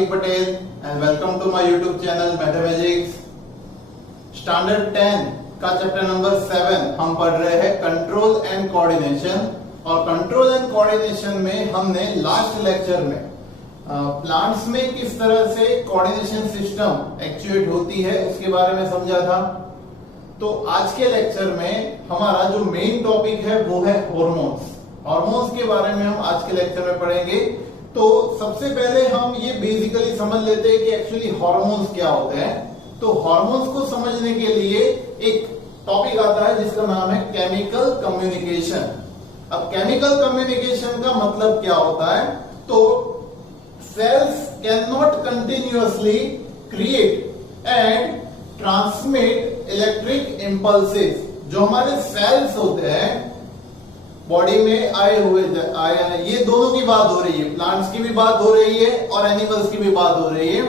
Kartik Patel and welcome to my YouTube channel Mathematics. Standard 10 का chapter number 7 हम पढ़ रहे हैं कंट्रोल एंड कोऑर्डिनेशन। और कंट्रोल एंड कोऑर्डिनेशन में हमने लास्ट लेक्चर में प्लांट्स में किस तरह से कोऑर्डिनेशन सिस्टम एक्चुएट होती है उसके बारे में समझा था। तो आज के लेक्चर में हमारा जो मेन टॉपिक है वो है हार्मोन्स। हार्मोन्स के बारे में हम आज के लेक्चर में पढ़ेंगे। तो सबसे पहले हम ये बेसिकली समझ लेते हैं कि एक्चुअली हार्मोन्स क्या होते हैं। तो हार्मोन्स को समझने के लिए एक टॉपिक आता है जिसका नाम है केमिकल कम्युनिकेशन। अब केमिकल कम्युनिकेशन का मतलब क्या होता है? तो cells can not continuously create and transmit electric impulses. जो हमारे सेल्स होते हैं बॉडी में ये दोनों की बात हो रही है, प्लांट्स की भी बात हो रही है और एनिमल्स की भी बात हो रही है।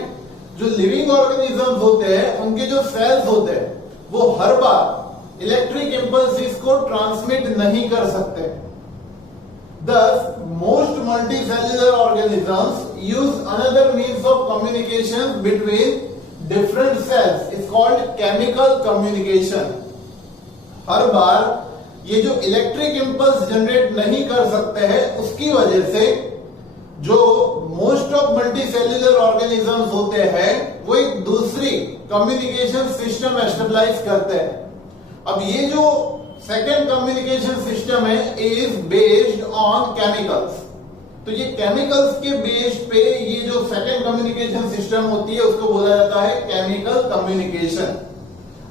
जो लिविंग ऑर्गेनिजम्स होते हैं उनके जो सेल्स होते हैं वो हर बार इलेक्ट्रिक इंपल्सेस को ट्रांसमिट नहीं कर सकते। Thus, most multicellular organisms use another means of communication between different cells. It's called chemical communication. हर बार ये जो इलेक्ट्रिक इंपल्स जनरेट नहीं कर सकते हैं उसकी वजह से जो मोस्ट ऑफ मल्टीसेल्युलर ऑर्गेनिजम्स होते हैं वो एक दूसरी कम्युनिकेशन सिस्टम एस्टेब्लिश करते हैं। अब ये जो सेकेंड कम्युनिकेशन सिस्टम है इज बेस्ड ऑन केमिकल्स। तो ये केमिकल्स के बेस पे ये जो सेकेंड कम्युनिकेशन सिस्टम होती है उसको बोला जाता है केमिकल कम्युनिकेशन।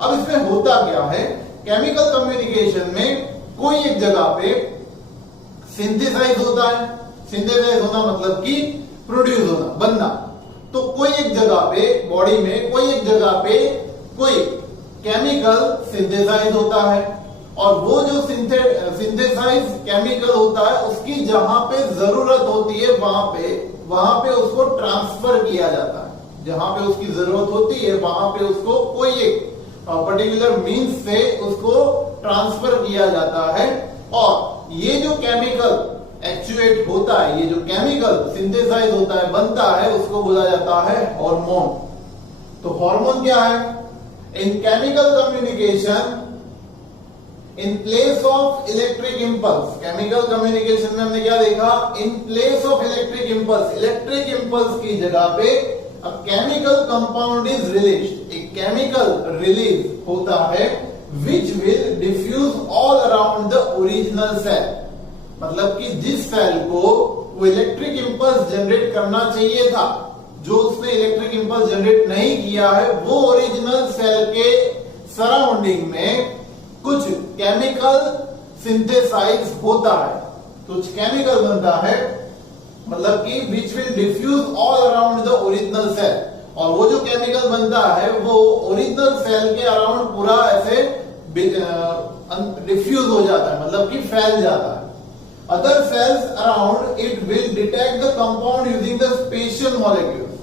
अब इसमें होता क्या है? केमिकल कम्युनिकेशन में कोई एक जगह पे सिंथेसाइज होता है। सिंथेसाइज होना मतलब कि प्रोड्यूस होना, बनना। तो कोई एक जगह पे बॉडी में कोई एक जगह पे कोई केमिकल सिंथेसाइज होता है और वो जो सिंथेसाइज केमिकल होता है उसकी जहां पे जरूरत होती है वहां पे उसको ट्रांसफर किया जाता है। जहां पे उसकी जरूरत होती है वहां पे उसको कोई एक पर्टिकुलर मींस से उसको ट्रांसफर किया जाता है। और ये जो केमिकल एक्चुएट होता है, ये जो केमिकल सिंथेसाइज होता है, बनता है, उसको बोला जाता है हार्मोन। तो हार्मोन क्या है? In chemical communication in place of electric impulse. Chemical communication में हमने क्या देखा? In place of electric impulse, electric impulse की जगह पे अब केमिकल कंपाउंड इज रिलीज्ड। एक केमिकल रिलीज होता है which will diffuse all around the original cell. मतलब कि जिस सेल को वो इलेक्ट्रिक इंपल्स जनरेट करना चाहिए था, जो उसने इलेक्ट्रिक इंपल्स जनरेट नहीं किया है, वो ओरिजिनल सेल के सराउंडिंग में कुछ केमिकल सिंथेसाइज होता है, कुछ केमिकल बनता है, मतलब कि which will diffuse all around the original cell. और वो जो केमिकल बनता है वो ओरिजिनल सेल के अराउंड पूरा ऐसे डिफ्यूज हो जाता है, मतलब कि फैल जाता है। Other sales around it will detect the compound using the special molecules.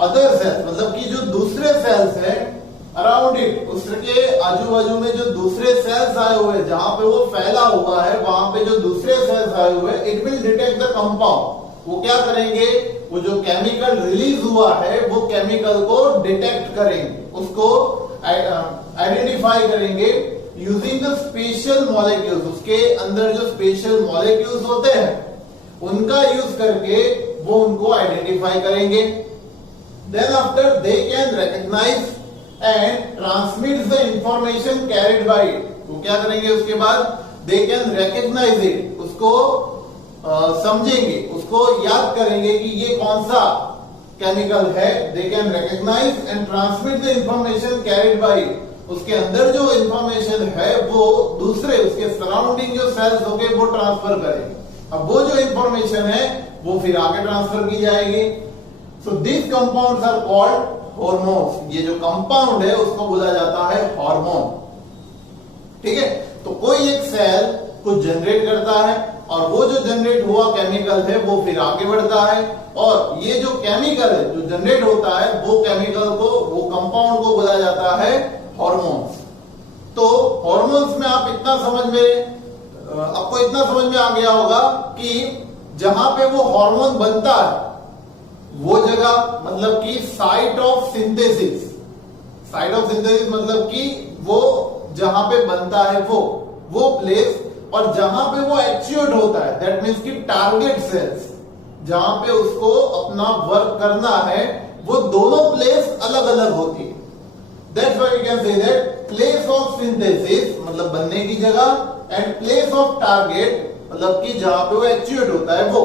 Other sales मतलब कि जो दूसरे सेल्स हैं अराउंड इट, उसके आजू बाजू में जो दूसरे सेल्स आए हुए हैं, जहां पे वो फैला हुआ है वहां पे जो दूसरे सेल्स आए हुए हैं, it will detect the compound. वो क्या करेंगे? वो जो केमिकल रिलीज हुआ है वो केमिकल को डिटेक्ट करेंगे, उसको आइडेंटिफाई करेंगे यूजिंग द स्पेशल मॉलिक्यूल्स। उसके अंदर जो स्पेशल मॉलिक्यूल्स होते हैं उनका यूज करके वो उनको आइडेंटिफाई करेंगे। Then after they can recognize and transmit the information carried by it. वो क्या करेंगे उसके बाद? दे कैन रिकॉग्नाइज इट, उसको समझेंगे, उसको याद करेंगे कि ये कौन सा केमिकल है। They can recognize and transmit the information carried by it. उसके अंदर जो इंफॉर्मेशन है वो दूसरे उसके सराउंडिंग जो सेल्स होंगे वो ट्रांसफर करेंगे। अब वो जो इंफॉर्मेशन है वो फिर आगे ट्रांसफर की जाएगी। So this compounds are called hormones. ये जो कंपाउंड है उसको बोला जाता है हार्मोन। ठीक है? तो कोई एक सेल कुछ जनरेट करता है और वो जो जनरेट हुआ केमिकल है वो फिर आगे बढ़ता है और ये जो केमिकल है जो जनरेट होता है वो केमिकल को, वो कंपाउंड को बोला जाता है हार्मोन्स। तो हार्मोन्स में आपको इतना समझ में आ गया होगा कि जहां पे वो हार्मोन बनता है वो जगह मतलब कि site of synthesis, site of synthesis मतलब कि वो जहां पे बनता है वो प्लेस, और जहां पे वो एक्चुएट होता है, दैट मीन्स कि टारगेट सेल्स जहां पे उसको अपना वर्क करना है, वो दोनों प्लेस अलग अलग होती है। That's why you can say that place of synthesis मतलब बनने की जगह एंड प्लेस ऑफ टारगेट मतलब कि जहां पे वो एक्चुएट होता है वो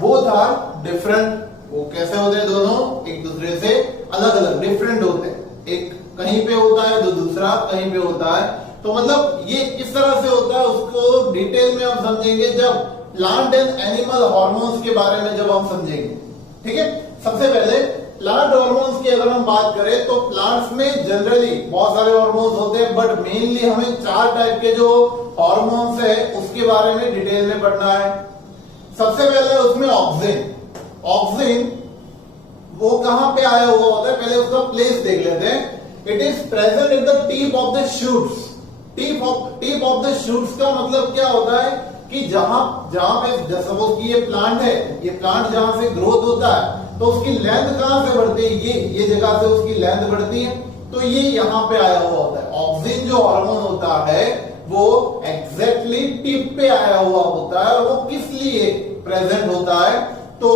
बोथ आर डिफरेंट। वो कैसे होते हैं? दोनों एक दूसरे से अलग अलग डिफरेंट होते हैं। एक कहीं पे होता है तो दूसरा कहीं पे होता है। तो मतलब ये किस तरह से होता है उसको डिटेल में हम समझेंगे जब प्लांट एंड एनिमल हार्मोन्स के बारे में जब हम समझेंगे। ठीक है, सबसे पहले प्लांट हार्मोन्स की अगर हम बात करें तो प्लांट्स में जनरली बहुत सारे हार्मोन्स होते हैं, बट मेनली हमें 4 टाइप के जो हार्मोन्स है उसके बारे में डिटेल में पढ़ना है। सबसे पहले उसमें ऑक्सिन। ऑक्सिन वो कहां पे आया हुआ होता है, पहले उसका प्लेस देख लेते हैं। It is present at the tip of the shoots. Tip of the shoots का मतलब क्या होता है कि जहां पे सपोज कि ये प्लांट है, ये प्लांट जहां से ग्रोथ होता है तो उसकी लेंथ कहां से बढ़ती है? ये जगह से उसकी लेंथ बढ़ती है, तो ये यहां पे आया हुआ होता है। ऑक्सिन जो हार्मोन होता है वो एग्जैक्टली टिप पे आया हुआ होता है। वो किस लिए प्रेजेंट होता है? तो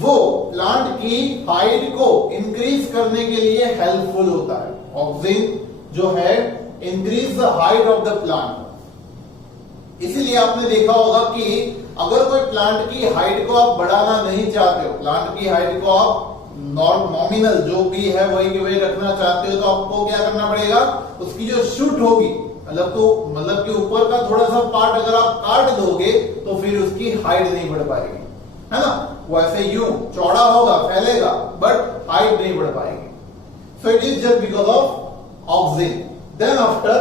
वो प्लांट की हाइट को इंक्रीज करने के लिए हेल्पफुल होता है। ऑक्सिन जो है increase the height of the plant. इसीलिए आपने देखा होगा कि अगर कोई प्लांट की हाइट को आप बढ़ाना नहीं चाहते हो, प्लांट की हाइट को आप नॉमिनल जो भी है वही के वही रखना चाहते हो, तो आपको क्या करना पड़ेगा? उसकी जो शूट होगी मतलब कि ऊपर का थोड़ा सा पार्ट अगर आप काट दोगे तो फिर उसकी हाइट नहीं बढ़ पाएगी, है ना। वैसे यूं चौड़ा होगा, फैलेगा, बट हाइट नहीं बढ़ पाएगी। So it is just because of auxin. Then after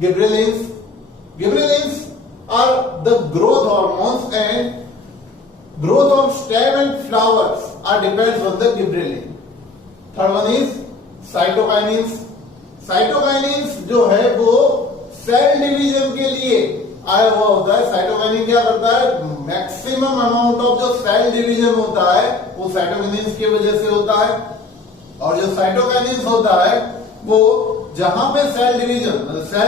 gibberellins. Gibberellins are the growth hormones, and growth of stem and flowers are depends on the gibberellin. Third one is cytokinins. cytokinins जो है वो cell division के लिए आया हुआ होता है। Cytokinin क्या करता है? मैक्सिमम अमाउंट ऑफ जो सेल डिवीजन होता है वो साइटोकिनिन्स की वजह से होता है। और जो साइटोकाइनिन्स होता है वो जहां पे सेल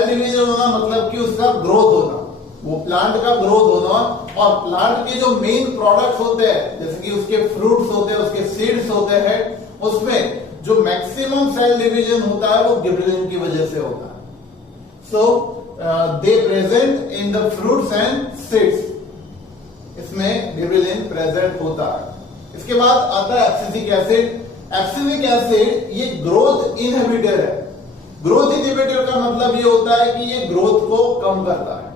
डिवीजन होना मतलब कि उसका ग्रोथ होना, वो प्लांट का ग्रोथ होना, और प्लांट के जो मेन प्रोडक्ट्स होते हैं जैसे कि उसके फ्रूट्स होते हैं, उसके सीड्स होते हैं, उसमें जो मैक्सिमम सेल डिवीजन होता है वो गिबरेलिन की वजह से होता है। So they present in the fruits and seeds, इसमें गिबरेलिन प्रेजेंट होता है। इसके बाद आता है एब्सिसिक एसिड। एब्सिसिक एसिड ये ग्रोथ इनहिबिटर है। ग्रोथ इनहिबिटर का मतलब ये होता है कि ये ग्रोथ को कम करता है।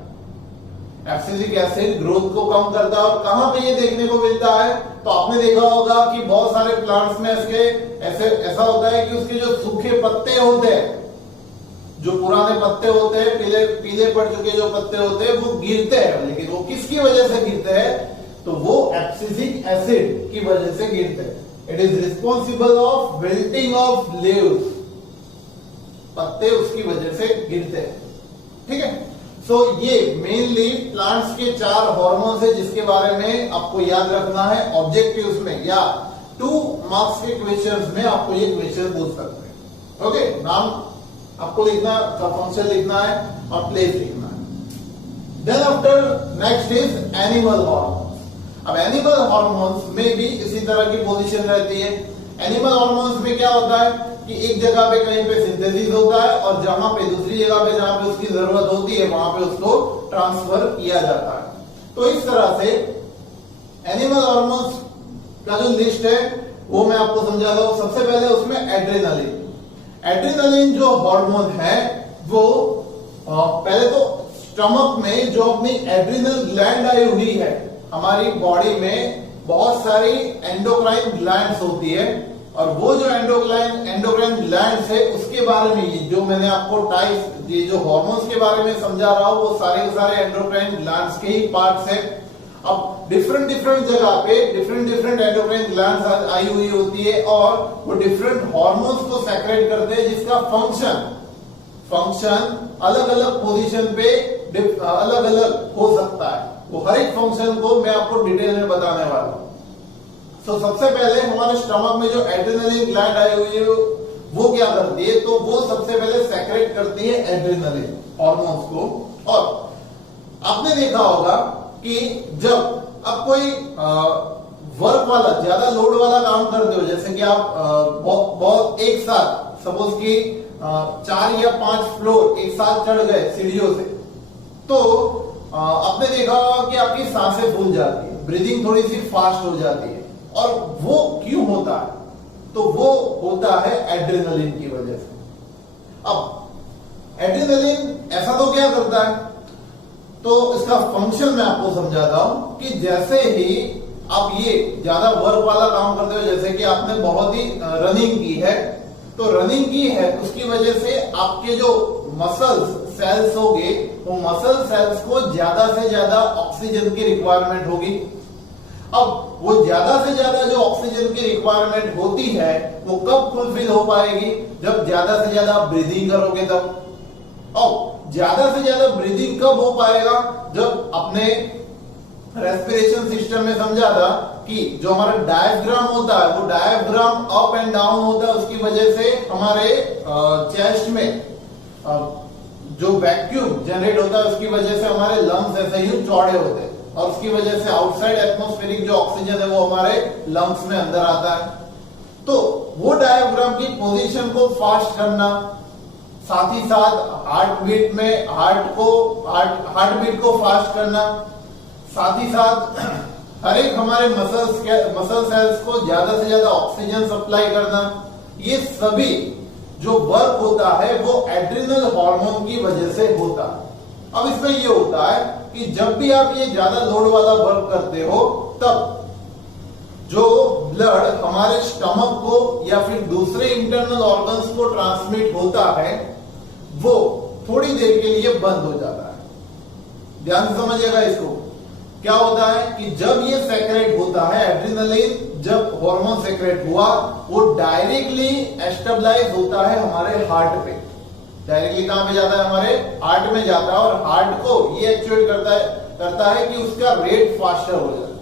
एब्सिसिक एसिड ग्रोथ को कम करता है। और कहां पे ये देखने को मिलता है? तो आपने देखा होगा कि बहुत सारे प्लांट्स में ऐसा होता है कि उसके जो सूखे पत्ते होते हैं, जो पुराने पत्ते होते हैं, पीले पड़ चुके जो पत्ते होते हैं, वो गिरते हैं। लेकिन वो किसकी वजह से गिरते हैं? तो वो एब्सिसिक एसिड की वजह से गिरते हैं। It is responsible of wilting of leaves. पत्ते उसकी वजह से गिरते हैं। ठीक है, सो ये मेनली प्लांट्स के 4 हार्मोन्स है जिसके बारे में आपको याद रखना है। ऑब्जेक्टिव्स में या 2 मार्क्स के क्वेश्चंस में आपको ये क्वेश्चन पूछ सकते हैं। ओके, नाम आपको लिखना, फंक्शन लिखना है और प्लेस लिखना है। Then after next is animal hormones. अब एनिमल हार्मोन्स में भी इसी तरह की पोजीशन रहती है। एनिमल हार्मोन्स में क्या होता है कि एक जगह पे कहीं पे सिंथेसिस होता है और जहां पे दूसरी जगह पे जहां पे उसकी जरूरत होती है वहां पे उसको ट्रांसफर किया जाता है। तो इस तरह से एनिमल हार्मोन्स का जो लिस्ट है वो मैं आपको समझाता हूं। सबसे पहले उसमें एड्रेनालिन। एड्रेनालिन जो हार्मोन है वो पहले तो स्टमक में जो अपनी एड्रिनल ग्लैंड आई हुई है, हमारी बॉडी में बहुत सारी एंडोक्राइन ग्लैंड्स होती है, और वो जो एंडोक्राइन ग्लैंड्स है उसके बारे में ये जो मैंने आपको टाइप्स, ये जो हार्मोन्स के बारे में समझा रहा हूं, वो सारे के सारे एंडोक्राइन ग्लैंड्स के ही पार्ट्स है। अब डिफरेंट जगह पे डिफरेंट एंडोक्राइन ग्लैंड्स आई हुई होती है और वो डिफरेंट हार्मोन्स को सेक्रेट करते हैं जिसका फंक्शन अलग अलग पोजीशन पे अलग अलग हो सकता है। वो हर एक फंक्शन को मैं आपको डिटेल में बताने वाला हूं। तो सबसे पहले हमारे स्टमक में जो एड्रेनलिन ग्लैंड आई हुई है वो क्या करती है, तो वो सबसे पहले सेक्रेट करती है एड्रेनलिन हार्मोन्स को। और आपने देखा होगा कि जब आप कोई वर्क वाला ज्यादा लोड वाला काम करते हो, जैसे कि आप बहुत एक साथ सपोज कि 4 या 5 फ्लोर एक साथ चढ़ गए सीढ़ियों से, तो आपने देखा होगा कि आपकी सांसें फूल जाती है, ब्रीदिंग थोड़ी सी फास्ट हो जाती है। और वो क्यों होता है, तो वो होता है एड्रेनलिन की वजह से। अब एड्रेनलिन ऐसा तो क्या करता है, तो इसका फंक्शन मैं आपको समझाता हूं कि जैसे ही आप ये ज्यादा वर्क वाला काम करते हो, जैसे कि आपने बहुत ही रनिंग की है, तो रनिंग की है उसकी वजह से आपके जो मसल्स सेल्स होंगे, वो मसल सेल्स को ज्यादा से ज्यादा ऑक्सीजन की रिक्वायरमेंट होगी। अब वो ज्यादा से ज्यादा जो ऑक्सीजन की रिक्वायरमेंट होती है वो कब फुलफिल हो पाएगी, जब ज्यादा से ज्यादा ब्रीदिंग करोगे तब। और ज्यादा से ज्यादा ब्रीदिंग कब हो पाएगा, जब अपने रेस्पिरेशन सिस्टम में समझा था कि जो हमारा डायफ्राम होता है वो डायफ्राम अप एंड डाउन होता है, उसकी वजह से हमारे चेस्ट में जो वैक्यूम जनरेट होता है उसकी वजह से हमारे लंग्स ऐसे ही चौड़े होते हैं, और उसकी वजह से आउटसाइड एटमॉस्फेरिक जो ऑक्सीजन है वो हमारे लंग्स में अंदर आता है। तो वो डायफ्राम की पोजीशन को फास्ट करना, साथ ही साथ हार्ट बीट को फास्ट करना, साथ ही साथ हर एक हमारे मसल सेल्स को ज्यादा से ज्यादा ऑक्सीजन सप्लाई करना, ये सभी जो वर्क होता है वो एड्रिनल हार्मोन की वजह से होता है। अब इसमें ये होता है कि जब भी आप ये ज्यादा लोड वाला वर्क करते हो, तब जो ब्लड हमारे स्टमक को या फिर दूसरे इंटरनल ऑर्गन्स को ट्रांसमिट होता है, वो थोड़ी देर के लिए बंद हो जाता है। ध्यान से समझिएगा इसको। क्या होता है कि जब ये सेक्रेट होता है एड्रिनलिन, जब हार्मोन सेक्रेट हुआ, वो डायरेक्टली एस्टेबलाइज होता है हमारे हार्ट पे। डायरेक्टली कहां पे जाता है, हमारे हार्ट में जाता है, और हार्ट को ये एक्चुएट करता है कि उसका रेट फास्टर हो जाए,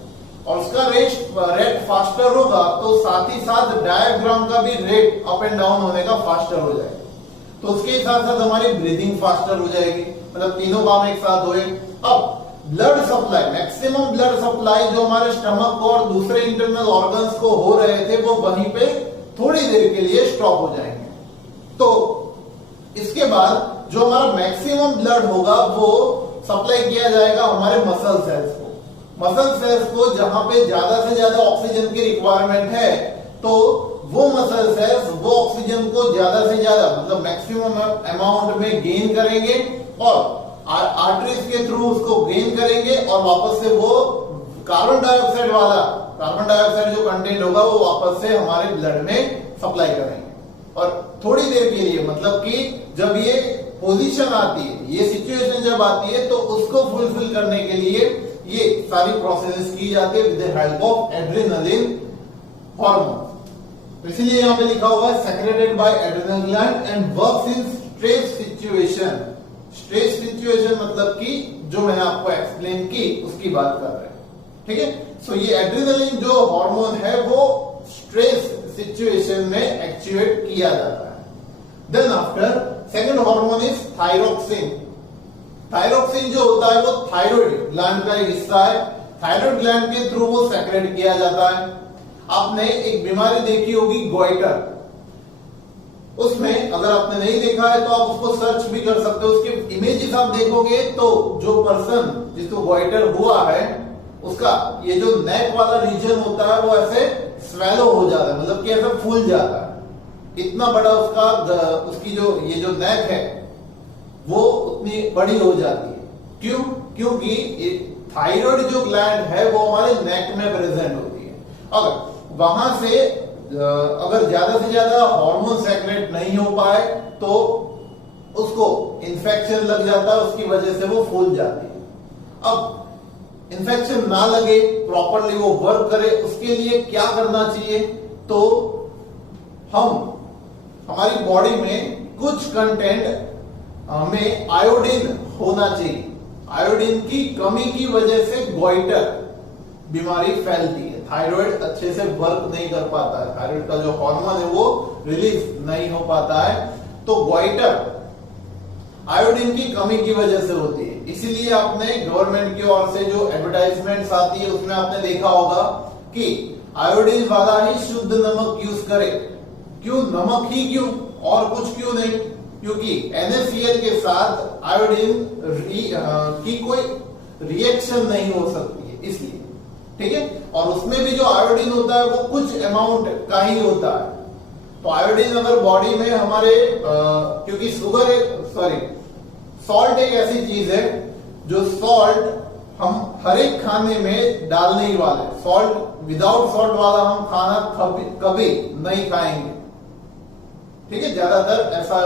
और उसका रेट फास्टर होगा तो साथ ही साथ डायफ्राम का भी रेट अप एंड डाउन होने का फास्टर हो जाएगा। तो उसके साथ साथ हमारी ब्रीदिंग फास्टर हो जाएगी, मतलब तीनों काम एक साथ हुए। अब blood supply, maximum blood supply जो हमारे स्टमक को और दूसरे इंटरनल ऑर्गन्स को हो रहे थे, वो वहीं पे थोड़ी देर के लिए स्टॉप हो जाएंगे। तो इसके बाद जो हमारा मैक्सिमम ब्लड होगा वो सप्लाई किया जाएगा हमारे मसल सेल्स को। मसल सेल्स को जहां पे ज्यादा से ज्यादा ऑक्सीजन की रिक्वायरमेंट है, तो वो मसल सेल्स वो ऑक्सीजन को ज्यादा से ज्यादा मतलब मैक्सिमम अमाउंट में गेन करेंगे, और आर्टरीज के थ्रू उसको गेन करेंगे, और वापस से वो कार्बन डाइऑक्साइड जो कंटेंट होगा वो वापस से हमारे ब्लड में सप्लाई करेंगे। और थोड़ी देर के लिए, मतलब कि जब ये पोजीशन आती है, ये सिचुएशन जब आती है, तो उसको फुलफिल करने के लिए ये सारी प्रोसेसेस की जाती है with the help of adrenaline hormone. तो इसीलिए यहां पे लिखा हुआ है secreted bye adrenal gland and works in stress situation. Stress situation मतलब कि जो मैंने आपको एक्सप्लेन की उसकी बात कर रहे हैं, ठीक है। सो ये एड्रेनलिन जो हार्मोन है वो स्ट्रेस सिचुएशन में एक्चुएट किया जाता है। Then after second hormone is thyroxine. Thyroxine जो होता है वो थायराइड ग्लैंड का एक हिस्सा है। थायराइड ग्लैंड के थ्रू वो सेक्रेट किया जाता है। आपने एक बीमारी देखी होगी गोइटर, उसमें अगर आपने नहीं देखा है तो आप उसको सर्च भी कर सकते हो। उसके इमेजेस आप देखोगे तो जो पर्सन जिसको गोइटर हुआ है उसका ये जो नेक वाला रीजन होता है वो ऐसे स्वेलो हो जाता है, मतलब कि ऐसे फूल जाता है। इतना बड़ा उसकी जो ये जो नेक है वो उतनी बड़ी हो जाती है। क्यों? क्योंकि थायराइड जो ग्लैंड है वो हमारे नेक में प्रेजेंट होती है। अगर वहां से अगर ज्यादा से ज्यादा हार्मोन सेक्रेट नहीं हो पाए तो उसको इन्फेक्शन लग जाता है, उसकी वजह से वो फूल जाती है। अब इन्फेक्शन ना लगे, प्रॉपरली वो वर्क करे, उसके लिए क्या करना चाहिए? तो हमारी बॉडी में कुछ कंटेंट में आयोडीन होना चाहिए। आयोडीन की कमी की वजह से गोइटर बीमारी फैलती है। थायराइड अच्छे से वर्क नहीं कर पाता है, थायराइड का जो हार्मोन है वो रिलीज नहीं हो पाता है। तो गोइटर आयोडीन की कमी की वजह से होती है। इसीलिए आपने गवर्नमेंट की ओर से जो एडवर्टाइजमेंट्स आती है उसमें आपने देखा होगा कि आयोडीन वाला ही शुद्ध नमक यूज करें। क्यों नमक ही क्यों, और कुछ क्यों नहीं? क्योंकि NaCl के साथ आयोडीन की कोई रिएक्शन नहीं हो सकती है, इसलिए। ठीक है, और उसमें भी जो आयोडीन होता है वो कुछ अमाउंट का ही होता है। तो आयोडीन अगर बॉडी में हमारे क्योंकि सॉल्ट एक ऐसी चीज है जो सॉल्ट हम हर एक खाने में डालने ही वाले, सॉल्ट विदाउट सॉल्ट वाला हम खाना कभी नहीं खाएंगे। ठीक है, ज्यादातर ऐसा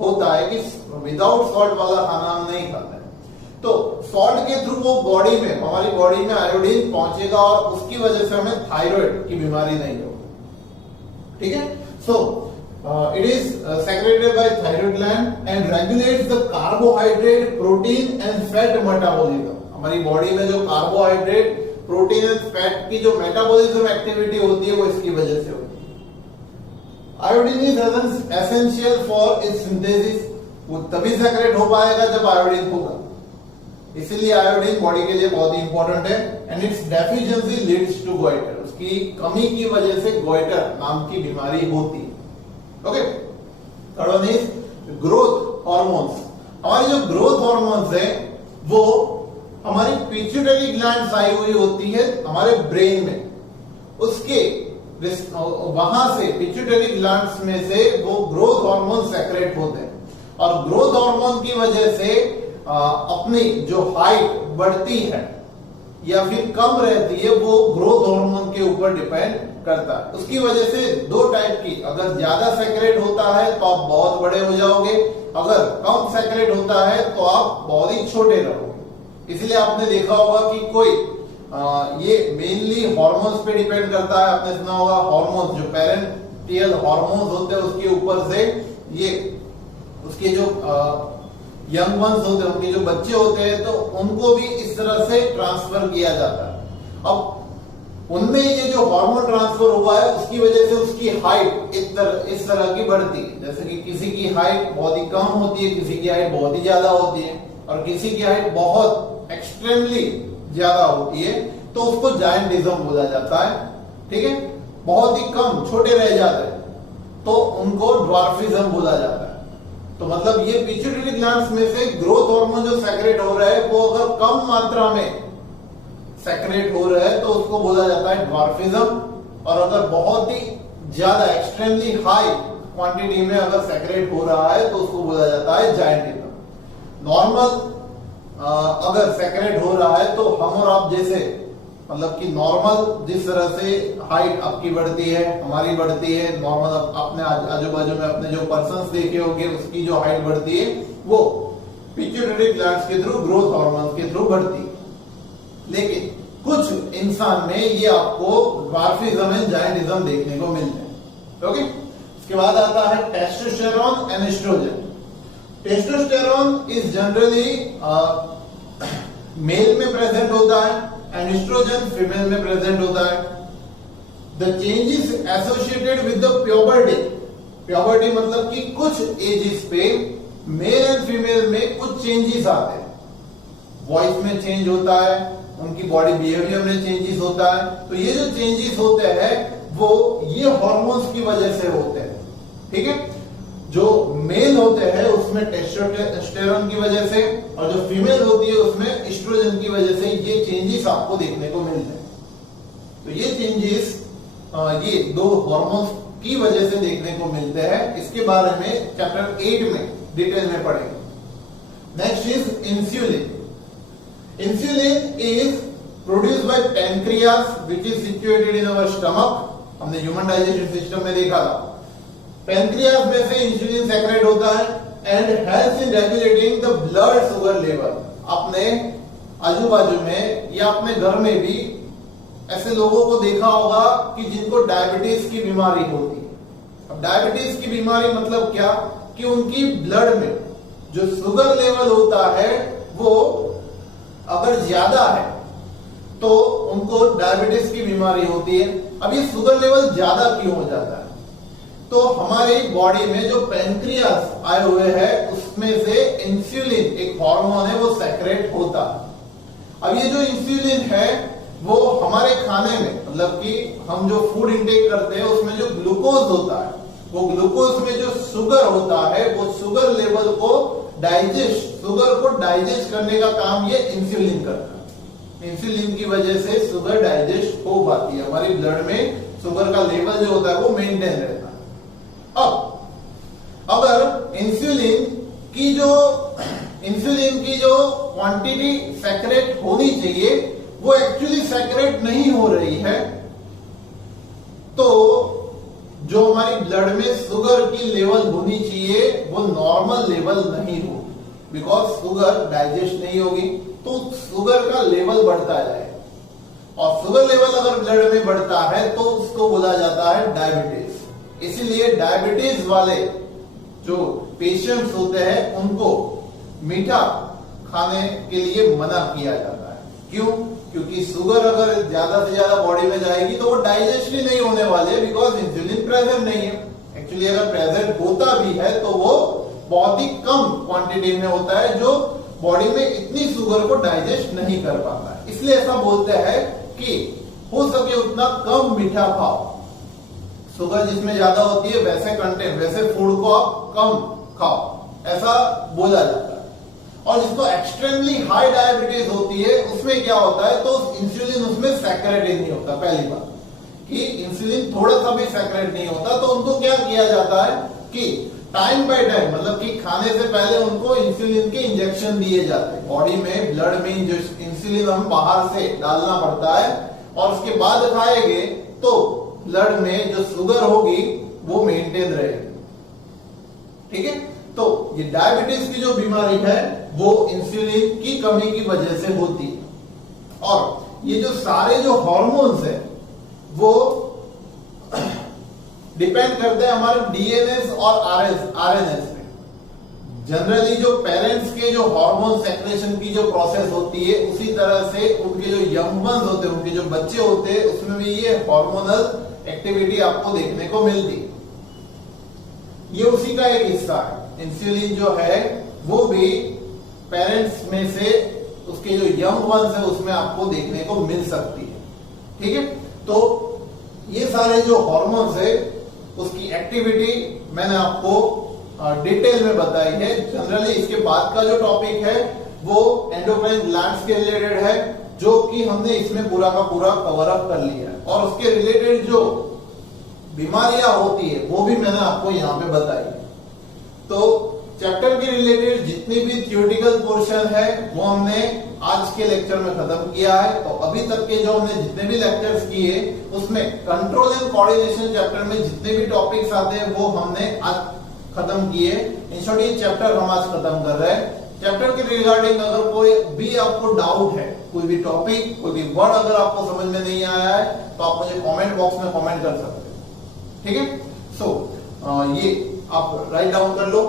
होता है कि विदाउट सॉल्ट वाला खाना हम नहीं खाते। तो सॉल्ट के थ्रू वो बॉडी में, हमारी बॉडी में आयोडीन पहुंचेगा और उसकी वजह से हमें थायराइड की बीमारी नहीं होगी। ठीक है, सो it is secreted bye thyroid gland and regulates the carbohydrate, protein and fat metabolism. हमारी बॉडी में जो कार्बोहाइड्रेट, प्रोटीन एंड फैट की जो मेटाबॉलिज्म एक्टिविटी होती है वो इसकी वजह से होती है। Iodine is essential for its synthesis. वो तभी सेक्रेट हो पाएगा जब आयोडीन होगा, इसीलिए आयोडीन बॉडी के लिए बहुत ही इंपॉर्टेंट है। And its deficiency leads to goiter. उसकी कमी की वजह से गोइटर नाम की बीमारी होती है। Okay, third one is growth hormones. हमारी जो ग्रोथ हार्मोन्स है वो हमारी पिट्यूटरी ग्लैंड आई हुई होती है हमारे ब्रेन में, उसके वहां से पिट्यूटरी ग्लैंड्स में से वो ग्रोथ हार्मोन सेक्रेट होते हैं। और ग्रोथ हार्मोन की वजह से अपनी जो हाइट बढ़ती है या फिर कम रहती है वो ग्रोथ हार्मोन के ऊपर डिपेंड करता है। उसकी वजह से दो टाइप की, अगर ज्यादा सेक्रेट होता है तो आप बहुत बड़े हो जाओगे, अगर कम सेक्रेट होता है तो आप बहुत ही छोटे रहोगे। इसलिए आपने देखा होगा कि कोई ये मेनली हार्मोन्स पे डिपेंड करता है। आपने सुना होगा हार्मोन्स, जो पेरेंटियल हार्मोन्स होते हैं उसके ऊपर से ये उसके जो यंग वंस होते हैं, उनके जो बच्चे होते हैं, तो उनको भी इस तरह से ट्रांसफर किया जाता है। अब उनमें ये जो हार्मोन ट्रांसफर हुआ है उसकी वजह से उसकी हाइट इस तरह की बढ़ती है। जैसे कि किसी की हाइट बहुत ही कम होती है, किसी की हाइट बहुत ही ज्यादा होती है, और किसी की हाइट बहुत एक्सट्रीमली ज्यादा होती है, तो उसको जायंटिज्म बोला जाता है। ठीक है, बहुत ही कम छोटे रह जाते हैं तो उनको ड्वार्फिज्म बोला जाता है। तो मतलब ये पिट्यूटरी ग्लैंड्स में से ग्रोथ हार्मोन जो सेक्रेट हो रहा है वो अगर कम मात्रा में सेक्रेट हो रहा है तो उसको बोला जाता है ड्वार्फिज्म, और अगर बहुत ही ज्यादा एक्सट्रीमली हाई क्वांटिटी में अगर सेक्रेट हो रहा है तो उसको बोला जाता है जायंटिज्म। नॉर्मल अगर सेक्रेट हो रहा है तो हम और आप जैसे, मतलब कि नॉर्मल जिस तरह से हाइट आपकी बढ़ती है, हमारी बढ़ती है, नॉर्मल अपने आजू बाजू में अपने जो पर्सन्स देखे होंगे उसकी जो हाइट बढ़ती है वो पिट्यूटरी ग्लैंड्स के थ्रू, ग्रोथ हार्मोन्स के थ्रू बढ़ती है। लेकिन कुछ इंसान में ये आपको ड्वार्फिज्म एंड जायंटिज्म देखने को मिलता है। ओके, इसके बाद आता है testosterone and estrogen. Testosterone is generally male में प्रेजेंट होता है एंड एस्ट्रोजन फीमेल में प्रेजेंट होता है। The changes associated with the puberty, puberty मतलब कि कुछ एजेस पे मेल एंड फीमेल में कुछ चेंजेस आते हैं। वॉइस में चेंज होता है, उनकी बॉडी बिहेवियर में चेंजेस होता है। तो ये जो चेंजेस होते हैं वो ये हार्मोन्स की वजह से होते हैं। ठीक है, जो मेल होते हैं उसमें टेस्टोस्टेरोन की वजह से, और जो फीमेल होती है उसमें एस्ट्रोजन की वजह से ये चेंजेस आपको देखने को मिलते हैं। तो ये चेंजेस ये दो हार्मोन्स की वजह से देखने को मिलते हैं। इसके बारे में चैप्टर 8 में डिटेल में पढ़ेंगे। Next is insulin. Insulin is produced by pancreas which is situated in our stomach. हमने ह्यूमन डाइजेशन सिस्टम में देखा था, पैंक्रियास में से इंसुलिन सेक्रेट होता है and helps in regulating the blood sugar level. अपने आजू बाजू में या अपने घर में भी ऐसे लोगों को देखा होगा कि जिनको डायबिटीज की बीमारी होती है। अब डायबिटीज की बीमारी मतलब क्या, कि उनकी ब्लड में जो शुगर लेवल होता है वो अगर ज्यादा है तो उनको डायबिटीज की बीमारी होती है। अब ये शुगर लेवल ज्यादा क्यों हो जाता है? तो हमारी बॉडी में जो पैंक्रियास आए हुए हैं उसमें से इंसुलिन एक हार्मोन है वो सेक्रेट होता है। अब ये जो इंसुलिन है वो हमारे खाने में मतलब कि हम जो फूड इंटेक करते हैं उसमें जो ग्लूकोज होता है वो ग्लूकोज में जो शुगर होता है वो शुगर लेवल को शुगर को डाइजेस्ट करने का काम ये इंसुलिन करता है। इंसुलिन की वजह से शुगर डाइजेस्ट हो पाती है, हमारी ब्लड में शुगर का लेवल जो होता है वो मेंटेन रहता है। अब अगर इंसुलिन की जो क्वांटिटी सेक्रेट होनी चाहिए वो एक्चुअली सेक्रेट नहीं हो रही है, तो जो हमारी ब्लड में शुगर की लेवल होनी चाहिए वो नॉर्मल लेवल नहीं हो, बिकॉज शुगर डाइजेस्ट नहीं होगी तो शुगर का लेवल बढ़ता जाएगा और शुगर लेवल अगर ब्लड में बढ़ता है तो उसको बोला जाता है डायबिटीज। इसीलिए डायबिटीज वाले जो पेशेंट्स होते हैं उनको मीठा खाने के लिए मना किया जाता है। क्यों? क्योंकि शुगर अगर ज्यादा से ज्यादा बॉडी में जाएगी तो वो डाइजेस्ट ही नहीं होने वाले, बिकॉज इंसुलिन प्रेजेंट नहीं है। एक्चुअली अगर प्रेजेंट होता भी है तो वो बहुत ही कम क्वांटिटी में होता है जो बॉडी में इतनी शुगर को डाइजेस्ट नहीं कर पाता है। इसलिए ऐसा बोलते हैं कि हो सके उतना कम मीठा खाओ। शुगर जिसमें ज्यादा होती है वैसे कंटेंट वैसे फूड को आप कम खाओ, ऐसा बोला जाता है। और जिसको एक्सट्रीमली हाई डायबिटीज होती है उसमें क्या होता है तो इंसुलिन उसमें सैक्रेट ही नहीं होता। पहली बात कि इंसुलिन थोड़ा सा भी सैक्रेट नहीं होता, तो उनको क्या किया जाता है कि टाइम बाय टाइम मतलब कि खाने से पहले उनको इंसुलिन के इंजेक्शन दिए जाते हैं। बॉडी में ब्लड में जो इंसुलिन हम बाहर से डालना पड़ता है और उसके बाद खाएंगे तो ब्लड में जो शुगर होगी वो मेंटेन रहेगी। ठीक है, तो ये डायबिटीज की जो बीमारी है वो इंसुलिन की कमी की वजह से होती है। और ये जो सारे जो हार्मोन्स है वो डिपेंड करते हैं हमारे डीएनएस और आरएनएस पे। जनरली जो पेरेंट्स के जो हार्मोन सेक्रेशन की जो प्रोसेस होती है उसी तरह से उनके जो यंग वंस होते हैं, उनके जो बच्चे होते हैं उसमें भी ये हार्मोनल एक्टिविटी आपको देखने को मिलती है। ये उसी का एक हिस्सा है। इंसुलिन जो है वो भी पेरेंट्स में से उसके जो यंग वंस है उसमें आपको देखने को मिल सकती है। ठीक है, तो ये सारे जो हार्मोन्स है उसकी एक्टिविटी मैंने आपको डिटेल में बताई है। जनरली इसके बाद का जो टॉपिक है वो एंडोक्राइन ग्लैंड्स के रिलेटेड है, जो कि हमने इसमें पूरा का पूरा कवर अप कर लिया है। और उसके रिलेटेड जो बीमारियां होती है वो भी मैंने आपको यहाँ पे बताई है। तो चैप्टर के रिलेटेड जितनी भी थियोरेटिकल पोर्शन है वो हमने आज के लेक्चर में खत्म किया है। तो अभी तक के जो हमने जितने भी लेक्चर्स किए उसमें कंट्रोल एंड कोऑर्डिनेशन चैप्टर में जितने भी टॉपिक्स आते हैं वो हमने आज खत्म किए। इन शॉर्ट ये चैप्टर हम आज खत्म कर रहे हैं। चैप्टर के रिगार्डिंग अगर कोई भी आपको डाउट है, कोई भी टॉपिक, कोई भी वर्ड अगर आपको समझ में नहीं आया है तो आप मुझे कमेंट बॉक्स में कमेंट कर सकते हैं। ठीक है, सो ये आप राइट डाउन कर लो।